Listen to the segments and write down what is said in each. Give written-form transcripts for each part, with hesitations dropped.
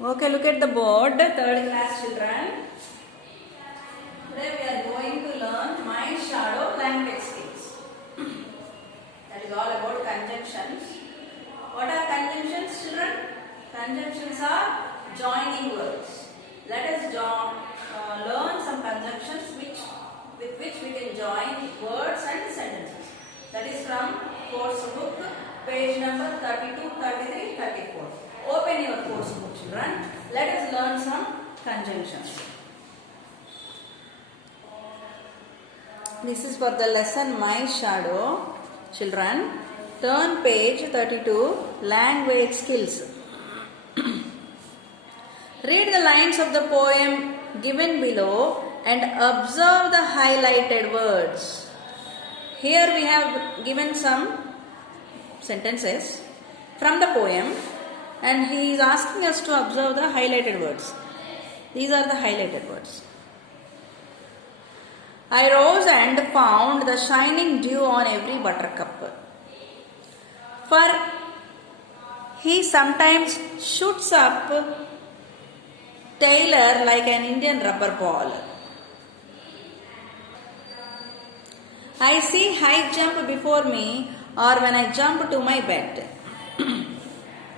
Okay, look at the board, third class children. Today we are going to learn mind shadow language skills. That is all about conjunctions. What are conjunctions, children? Conjunctions are joining words. Let us learn some conjunctions with which we can join words and sentences. That is from course book, page number 32, 33, 34. Open your course book, children. Let us learn some conjunctions. This is for the lesson My Shadow. Children, turn page 32, language skills. Read the lines of the poem given below and observe the highlighted words. Here we have given some sentences from the poem and he is asking us to observe the highlighted words. These are the highlighted words. I rose and found the shining dew on every buttercup. For he sometimes shoots up tailor like an Indian rubber ball. I see high jump before me or when I jump to my bed.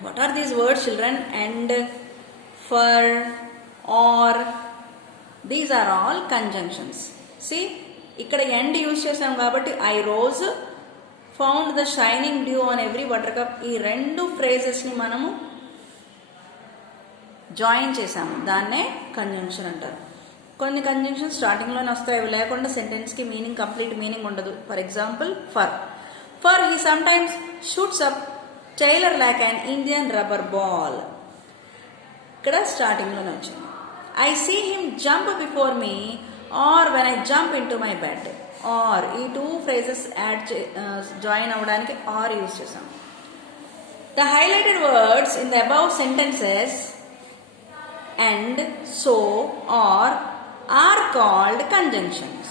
What are these words, children? And, for, or. These are all conjunctions. See, ఇక్కడ end use చేసాం కాబట్టి I rose, found the shining dew on every buttercup. ఈ రెండు ఫ్రేజెస్ని మనము జాయిన్ చేసాము. దాన్నే కంజంక్షన్ అంటారు. కొన్ని కంజంక్షన్స్ స్టార్టింగ్లోనే వస్తాయి. అవి లేకుండా సెంటెన్స్కి మీనింగ్ కంప్లీట్ మీనింగ్ ఉండదు. For example for he sometimes shoots up taller like an Indian rubber ball. ఇక్కడ స్టార్టింగ్లోనే వచ్చింది. I see him jump before me or when I jump into my bed. Or ఈ two phrases join అవ్వడానికి or use చేసాం. The highlighted words in the above sentences and, so, or are called conjunctions.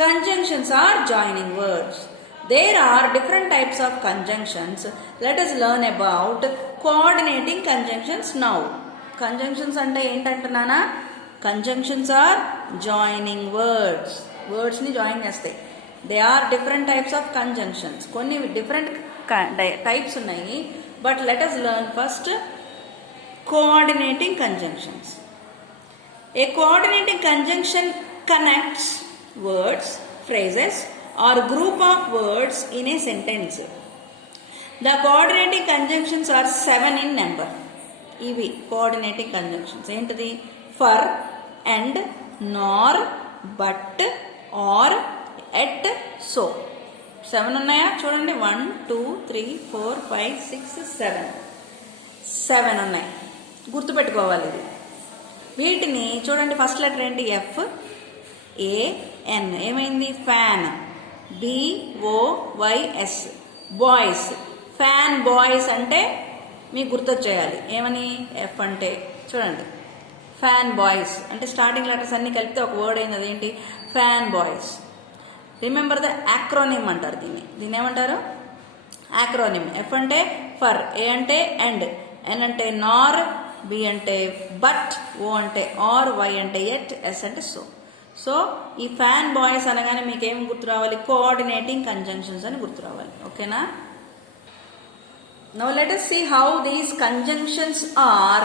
Conjunctions are joining words. There are different types of conjunctions. Let us learn about coordinating conjunctions now. Conjunctions ante ఏంటంటున్నానా? Conjunctions are joining words. Words ni join చేస్తాయి. They are different types of conjunctions. కొన్ని different types ఉన్నాయి. But let us learn first coordinating conjunctions. A coordinating conjunction connects words, phrases or group of words in a sentence. The coordinating conjunctions are 7 in number. ఇవి coordinating conjunctions. ఏంటిది? For, and, nor, but, or, at, so. 7 ఉన్నాయా? చూడండి. 1, 2, 3, 4, 5, 6, 7. 7 ఉన్నాయి. గుర్తుపెట్టుకోవాలి ఇది. వీటిని చూడండి. First letter ఏంటి? ఎఫ్, ఏ, ఎన్. ఏమైంది? Fan. BOYS, boys. Fan boys అంటే మీకు గుర్తొచ్చేయాలి. ఏమని? ఎఫ్ అంటే చూడండి ఫ్యాన్ బాయ్స్ అంటే స్టార్టింగ్ లెటర్స్ అన్ని కలిపితే ఒక వర్డ్ అయింది. అదేంటి? Fan boys. Remember the acronym అంటారు దీన్ని. దీన్ని ఏమంటారు? యాక్రోనిమ్. ఎఫ్ అంటే ఫర్, ఏ అంటే అండ్, ఎన్ అంటే నార్, బి అంటే బట్, ఓ అంటే ఆర్, వై అంటే ఎట్, ఎస్ అంటే సో. సో ఈ ఫ్యాన్ బాయ్స్ అనగానే మీకు ఏం గుర్తు రావాలి? కోఆర్డినేటింగ్ కంజంక్షన్స్ అని గుర్తు రావాలి. ఓకేనా? Now let us see how these conjunctions are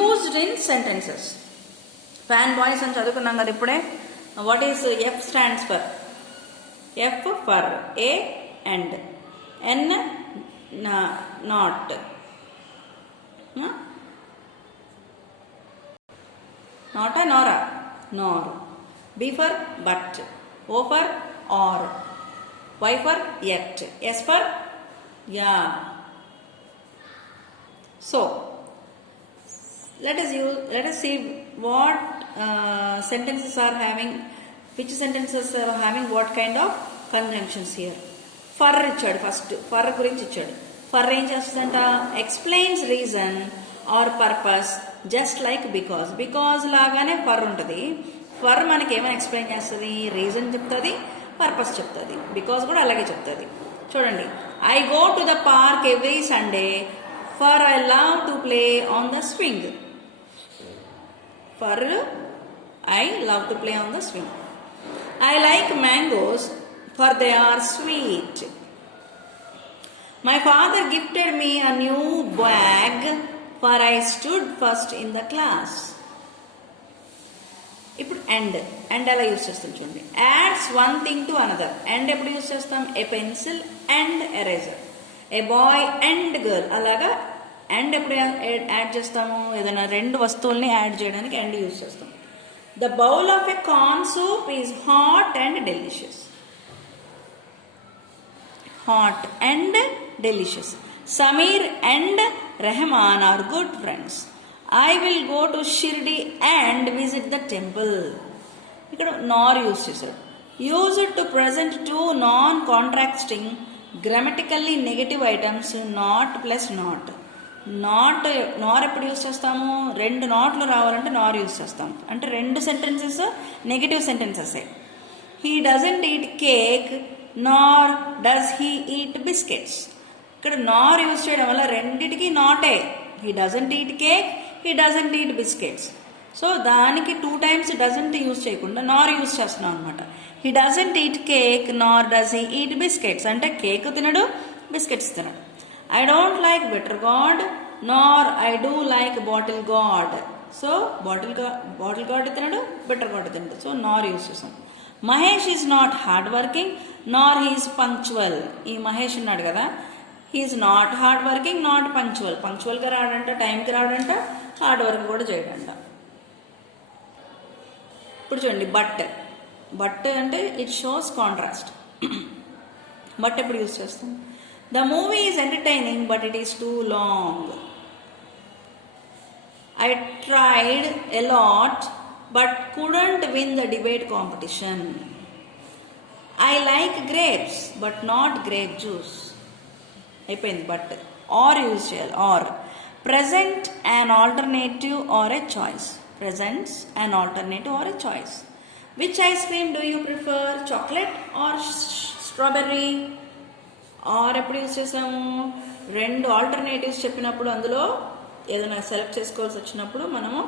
used in sentences. Fan boys అని చదువుకున్నాం కదా ఇప్పుడే. What is F stands for? F for, A and, N not, నాటా నోరా? Nor. B for but, O for or, Y for yet, S for యా. So let us see what sentences are having, which sentences are having what kind of conjunctions here. For ఇచ్చాడు. First for గురించి ఇచ్చాడు. For ఏం చేస్తుందంట? Explains reason or purpose just like because. Because లాగానే for ఉంటుంది. For మనకి ఏమైనా ఎక్స్ప్లెయిన్ చేస్తుంది? రీజన్ చెప్తుంది, పర్పస్ చెప్తుంది. బికాజ్ కూడా అలాగే చెప్తుంది. చూడండి. I go to the park every Sunday For I love to play on the swing. For I love to play on the swing. I like mangoes for they are sweet. My father gifted me a new bag for I stood first in the class. ఇప్పుడు and ఎలా use చేస్తాం చూడండి. Adds one thing to another. And ఎప్పుడు use చేస్తాం? A pencil and eraser, a boy and girl. అలాగా and ఎప్పుడు add చేస్తాము? ఏదైనా రెండు వస్తువుల్ని యాడ్ చేయడానికి అండ్ యూస్ చేస్తాం. The bowl of a corn soup is hot and delicious. Hot and delicious. Sameer and Rehman are good friends. I will go to Shirdi and visit the temple. ఇక్కడ నార్ యూజ్ చేశాడు. Use it to present two non contracting grammatically negative items not plus not. నార్ ఎప్పుడు యూజ్ చేస్తాము? రెండు నాట్లు రావాలంటే నార్ use చేస్తాం. అంటే రెండు sentences negative sentences. He doesn't eat cake nor does he eat biscuits. ఇక్కడ నార్ యూజ్ చేయడం వల్ల రెండిటికి నాటే. He doesn't eat cake, he doesn't eat biscuits. So దానికి 2 times డజంట్ యూజ్ చేయకుండా నార్ యూజ్ చేస్తున్నాం అనమాట. He doesn't eat cake nor does he eat biscuits అంటే కేక్ తినడు, బిస్కెట్స్ తినడు. I don't like bitter gourd nor I do like bottle gourd. So bottle gourd తినడు, bitter gourd తినడు. So nor use చేస్తాం. Mahesh is not hard working nor he is punctual. ఈ మహేష్ ఉన్నాడు కదా, he is not hard working not punctual. పంక్చువల్గా రాడంట, టైంకి రాడంట, హార్డ్ వర్క్ కూడా చేయడంట. ఇప్పుడు చూడండి బట్ అంటే ఇట్ షోస్ కాంట్రాస్ట్. బట్ ఎప్పుడు యూజ్ చేస్తాం? The movie is entertaining but it is too long. I tried a lot but couldn't win the debate competition. I like grapes but not grape juice. అయిపోయింది. But or use చేయాలి. Or present an alternative or a choice. Presents an alternative or a choice. Which ice cream do you prefer? Chocolate or strawberry? Or ఎప్పుడు యూజ్ చేసాము? రెండు ఆల్టర్నేటివ్స్ చెప్పినప్పుడు అందులో ఏదైనా సెలెక్ట్ చేసుకోవాల్సి వచ్చినప్పుడు మనము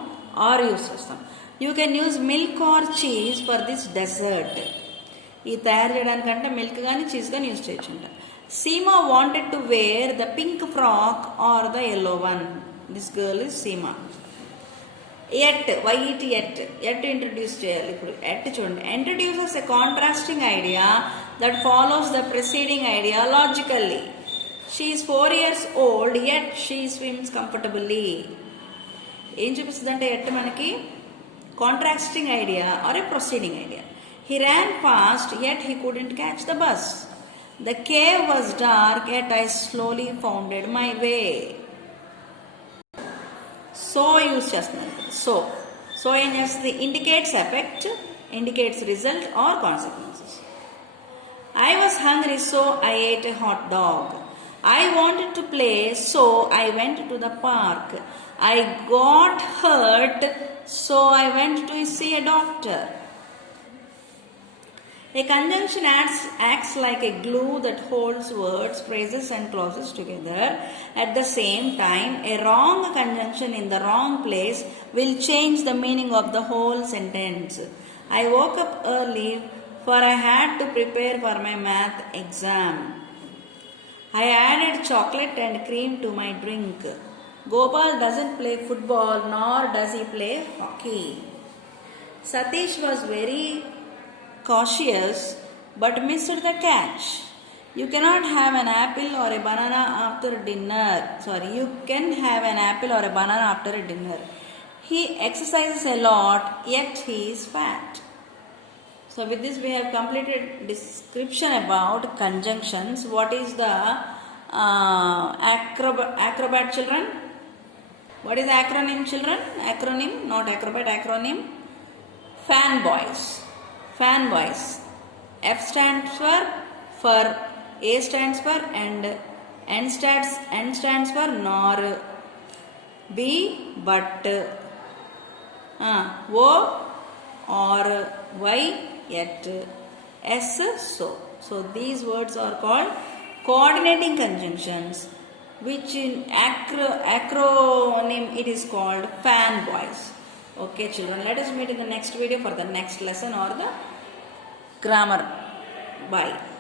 ఆర్ యూజ్ చేస్తాం. You can use milk or cheese for this dessert. ఈ తయారు చేయడానికంటే మిల్క్ కానీ చీజ్ కానీ యూజ్ చేయొచ్చు. Seema wanted to wear the pink frock or the yellow one. This girl is Seema. Yet, why it yet? Yet introduce చేయాలి. ఇప్పుడు yet చూడండి. Introduces a contrasting idea that follows the preceding idea logically. She is 4 years old yet she swims comfortably. ఏం చూపిస్తుంది అంటే yet మనకి contrasting idea or a preceding idea. He ran fast yet he couldn't catch the bus. The cave was dark yet I slowly founded my way. So use చేస్తున్నారు. So ఏం చేస్తుంది? Indicates effect, indicates result or consequences. I was hungry so I ate a hot dog. I wanted to play so I went to the park. I got hurt so I went to see a doctor. A conjunction acts like a glue that holds words, phrases and clauses together. At the same time, a wrong conjunction in the wrong place will change the meaning of the whole sentence. I woke up early for I had to prepare for my math exam. I added chocolate and cream to my drink. Gopal doesn't play football nor does he play hockey. Satish was very cautious but missed the catch. You cannot have an apple or a banana after dinner. You can have an apple or a banana after a dinner. He exercises a lot yet he is fat. So with this we have completed description about conjunctions. What is the acrobat children? What is acronym children? Acronym, not acrobat, acronym. Fanboys. Fanboys. F stands for, A stands for and, N stands for nor, B but, O or, Y yet, S so. So these words are called coordinating conjunctions. which in acronym it is called fanboys. Okay children, let us meet in the next video for the next lesson or the grammar. Bye.